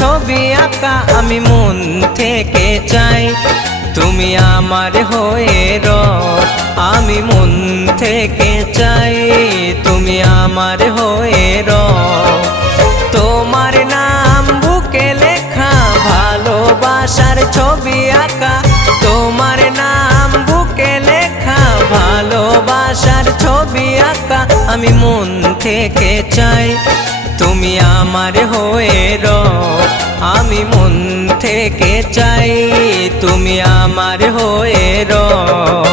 ছবি আঁকা আমি মন থেকে চাই। তুমি আমার হয়ে রও আমি মন থেকে চাই। তুমি আমার হয়ে রও। তোমার নাম বুকে লেখা ভালোবাসার ছবি আঁকা। তোমার নাম বুকে লেখা ভালোবাসার ছবি আঁকা আমি মন থেকে চাই। তুমি আমার হয়ে রও আমি মন থেকে চাই। তুমি আমার হয়ে রও।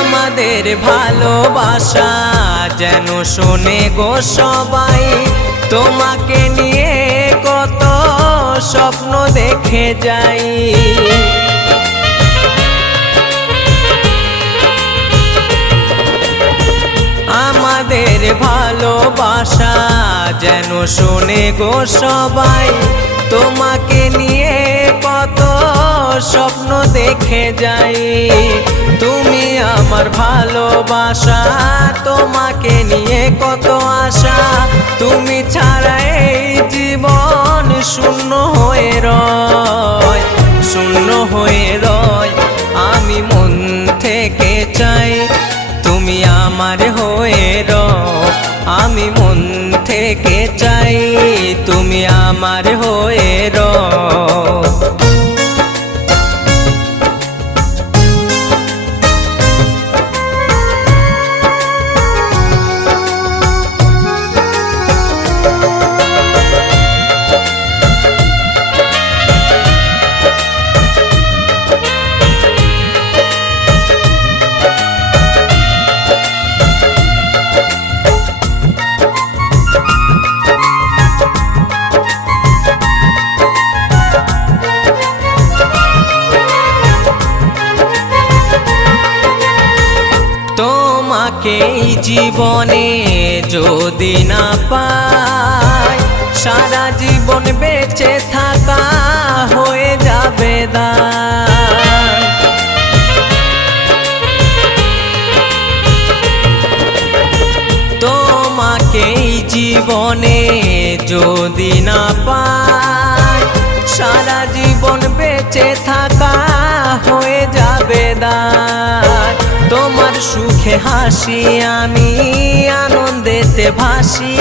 আমাদের ভালোবাসা যেন শোনে গো সবাই। তোমাকে নিয়ে কত স্বপ্ন দেখে যাই। আমাদের ভালোবাসা যেন শোনে গো সবাই। তোমাকে নিয়ে কত স্বপ্ন দেখে যাই। তুমি আমার ভালোবাসা তোমাকে নিয়ে কত আশা। তুমি ছাড়া এই জীবন শূন্য হয়ে রয়, শূন্য হয়ে রয়। আমি মন থেকে চাই তুমি আমার হয়ে রও। আমি মন থেকে চাই তুমি আমার হয়ে রও। তোমাকে জীবনে যদি না পাই সারা জীবন বেঁচে থাকা হয়ে যাবে দায়। তোমাকে জীবনে যদি না পাই সারা জীবন বেঁচে থাকা হয়ে যাবে দায়। তোমার সুখে হাসি আমি আনন্দেতে ভাসি।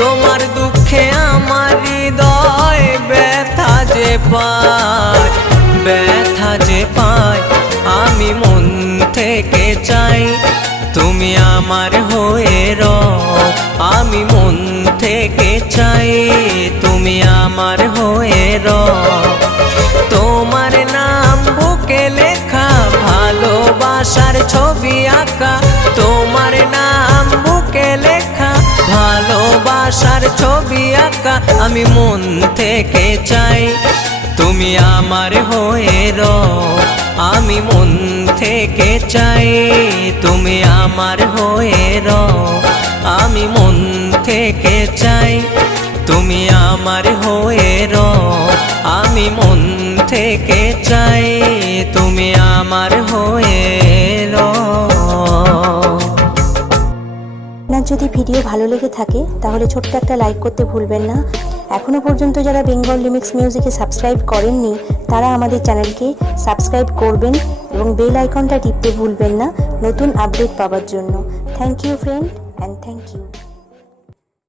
তোমার দুঃখে আমার হৃদয় ব্যথা যে পায়, ব্যথা যে পায়। আমি মন থেকে চাই তুমি আমার হয়ে রও। আমি মন থেকে চাই তুমি আমার হয়ে রও। তোমার নাম বুকে লেখা ভালোবাসার ছবি আঁকা। তোমার নাম বুকে লেখা ভালোবাসার ছবি আঁকা আমি মন থেকে চাই তুমি আমার হয়ে রও। আমি মন থেকে চাই তুমি আমার হয়ে রও। আমি মন থেকে চাই তুমি আমার হয়ে রও। আমি মন থেকে চাই তুমি আমার হয়ে রও। আপনার যদি ভিডিও ভালো লেগে থাকে তাহলে ছোট্ট একটা লাইক করতে ভুলবেন না। এখনো পর্যন্ত যারা বেঙ্গল রিমিক্স মিউজিকে সাবস্ক্রাইব করেননি তারা আমাদের চ্যানেলকে সাবস্ক্রাইব করবেন এবং বেল আইকনটা টিপতে ভুলবেন না নতুন আপডেট পাওয়ার জন্য। Thank you friend and thank you.